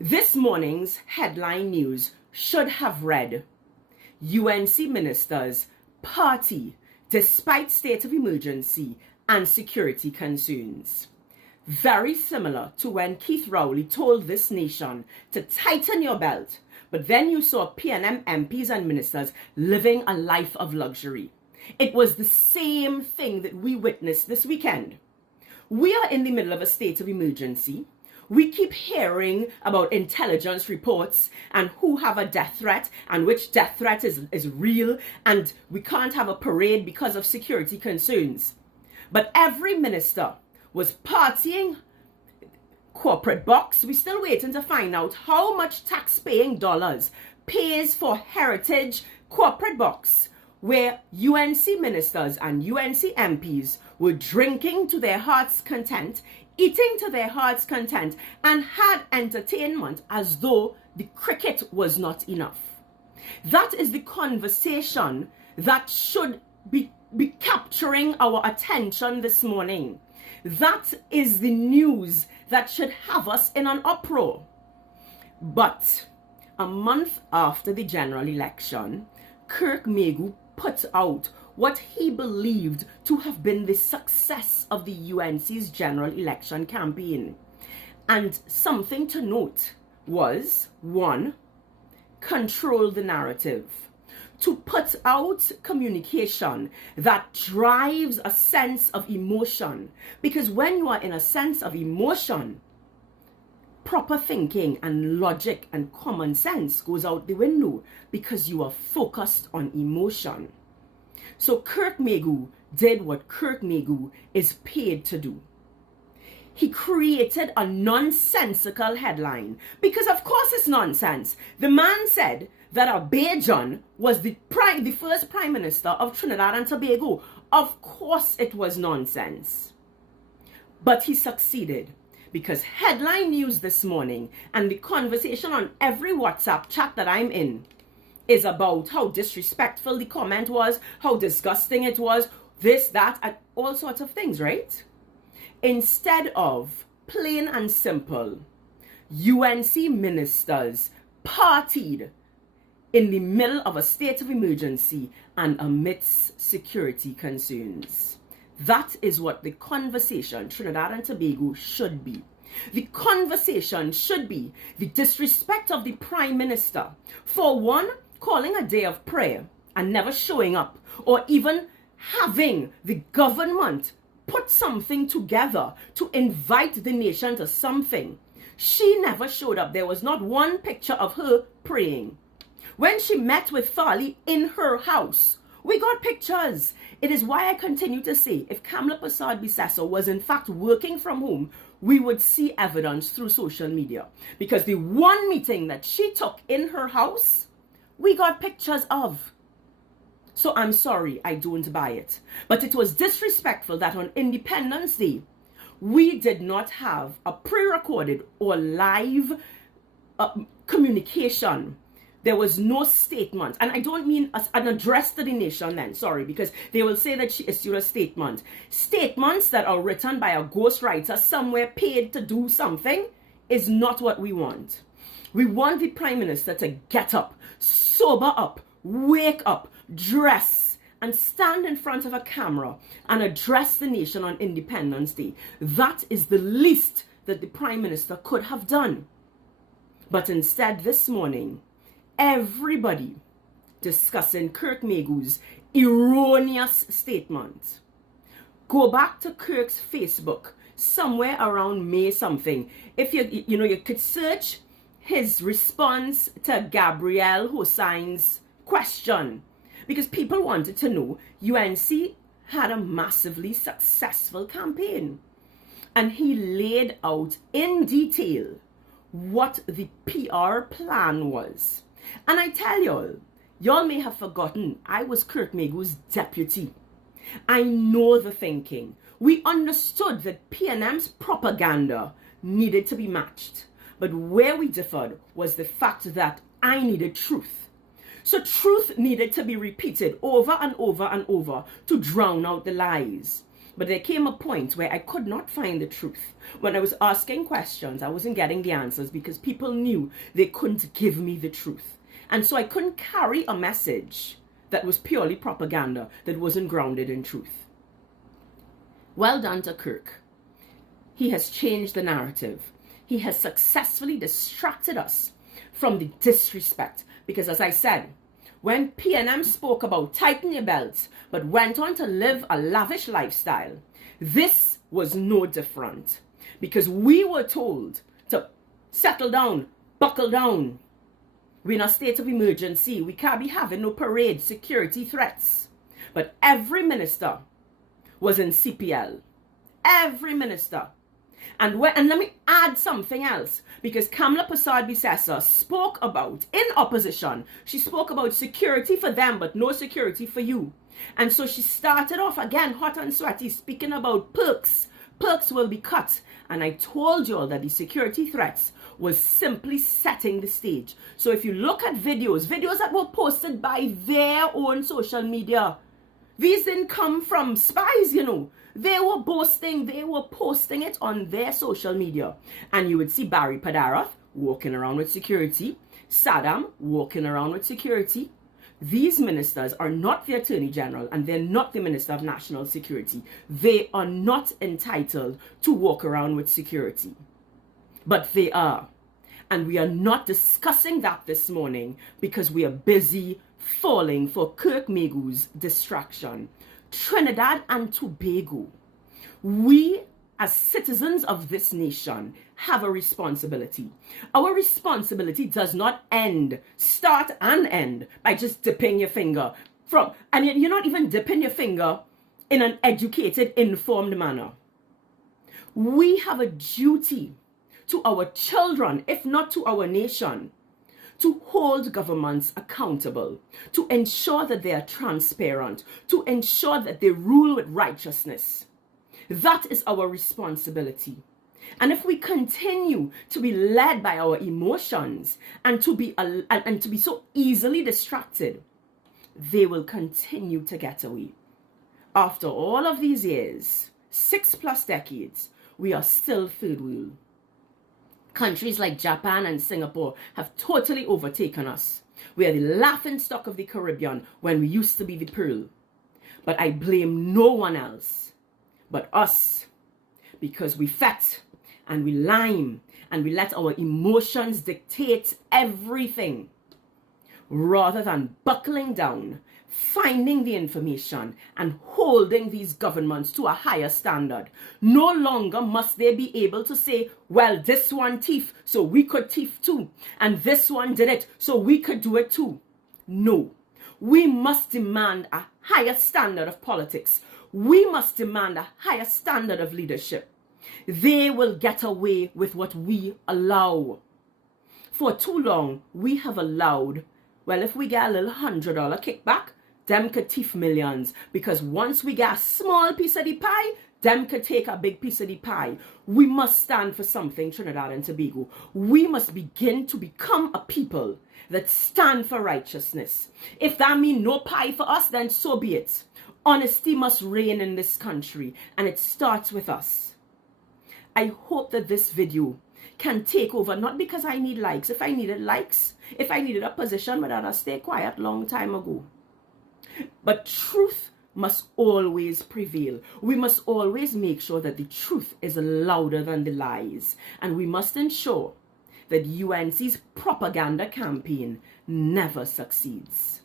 This morning's headline news should have read, UNC ministers party despite state of emergency and security concerns. Very similar to when Keith Rowley told this nation to tighten your belt, but then you saw PNM MPs and ministers living a life of luxury. It was the same thing that we witnessed this weekend. We are in the middle of a state of emergency. We keep hearing about intelligence reports and who have a death threat and which death threat is real, and we can't have a parade because of security concerns. But every minister was partying corporate box. We're still waiting to find out how much tax-paying dollars pays for heritage corporate box, where UNC ministers and UNC MPs were drinking to their heart's content, eating to their heart's content, and had entertainment as though the cricket was not enough. That is the conversation that should be capturing our attention this morning. That is the news that should have us in an uproar. But a month after the general election, Kirk put out what he believed to have been the success of the UNC's general election campaign. And something to note was, 1, control the narrative. To put out communication that drives a sense of emotion. Because when you are in a sense of emotion, proper thinking and logic and common sense goes out the window because you are focused on emotion. So Kirk did what Kirk is paid to do. He created a nonsensical headline because of course it's nonsense. The man said that Abejan was the first prime minister of Trinidad and Tobago. Of course it was nonsense. But he succeeded because headline news this morning and the conversation on every WhatsApp chat that I'm in is about how disrespectful the comment was, how disgusting it was, this, that, and all sorts of things, right? Instead of plain and simple, UNC ministers partied in the middle of a state of emergency and amidst security concerns. That is what the conversation Trinidad and Tobago should be. The conversation should be the disrespect of the Prime Minister. For one, calling a day of prayer and never showing up, or even having the government put something together to invite the nation to something. She never showed up. There was not one picture of her praying. When she met with Farley in her house, we got pictures. It is why I continue to say, if Kamla Prasad-Bisseso was in fact working from home, we would see evidence through social media. Because the one meeting that she took in her house, we got pictures of. So I'm sorry, I don't buy it. But it was disrespectful that on Independence Day, we did not have a pre-recorded or live communication. There was no statement. And I don't mean an address to the nation then, sorry, because they will say that she issued a statement. Statements that are written by a ghostwriter somewhere paid to do something is not what we want. We want the Prime Minister to get up, sober up, wake up, dress, and stand in front of a camera and address the nation on Independence Day. That is the least that the Prime Minister could have done. But instead, this morning, everybody discussing Kirk erroneous statement. Go back to Kirk's Facebook somewhere around May something. If you could search his response to Gabrielle Hossein's question, because people wanted to know UNC had a massively successful campaign. And he laid out in detail what the PR plan was. And I tell y'all may have forgotten, I was Kirk deputy. I know the thinking. We understood that PNM's propaganda needed to be matched. But where we differed was the fact that I needed truth. So truth needed to be repeated over and over and over to drown out the lies. But there came a point where I could not find the truth. When I was asking questions, I wasn't getting the answers because people knew they couldn't give me the truth. And so I couldn't carry a message that was purely propaganda, that wasn't grounded in truth. Well done to Kirk. He has changed the narrative. He has successfully distracted us from the disrespect. Because as I said, when PNM spoke about tighten your belts, but went on to live a lavish lifestyle, this was no different. Because we were told to settle down, buckle down. We're in a state of emergency. We can't be having no parade, security threats. But every minister was in CPL. Every minister. And let me add something else, because Kamala Persad-Bissessar spoke about, in opposition, she spoke about security for them, but no security for you. And so she started off again, hot and sweaty, speaking about perks. Perks will be cut. And I told you all that the security threats was simply setting the stage. So if you look at videos that were posted by their own social media, these didn't come from spies, you know. They were posting it on their social media. And you would see Barry Padarath walking around with security, Saddam walking around with security. These ministers are not the Attorney General and they're not the Minister of National Security. They are not entitled to walk around with security. But they are. And we are not discussing that this morning because we are busy falling for Kirk Megu's distraction. Trinidad and Tobago, we as citizens of this nation have a responsibility. Our responsibility does not start and end by just dipping your finger and you're not even dipping your finger in an educated, informed manner. We have a duty to our children, if not to our nation, to hold governments accountable, to ensure that they are transparent, to ensure that they rule with righteousness. That is our responsibility. And if we continue to be led by our emotions and to be so easily distracted, they will continue to get away. After all of these years, 6+ decades, we are still third world. Countries like Japan and Singapore have totally overtaken us. We are the laughingstock of the Caribbean when we used to be the pearl. But I blame no one else but us, because we fat and we lime and we let our emotions dictate everything rather than buckling down, finding the information and holding these governments to a higher standard. No longer must they be able to say, well, this one thief, so we could thief too. And this one did it, so we could do it too. No. We must demand a higher standard of politics. We must demand a higher standard of leadership. They will get away with what we allow. For too long, we have allowed, well, if we get a little $100 kickback, them could thief millions, because once we get a small piece of the pie, them could take a big piece of the pie. We must stand for something, Trinidad and Tobago. We must begin to become a people that stand for righteousness. If that means no pie for us, then so be it. Honesty must reign in this country, and it starts with us. I hope that this video can take over, not because I need likes. If I needed likes, if I needed a position, but I'd stay quiet long time ago. But truth must always prevail. We must always make sure that the truth is louder than the lies. And we must ensure that UNC's propaganda campaign never succeeds.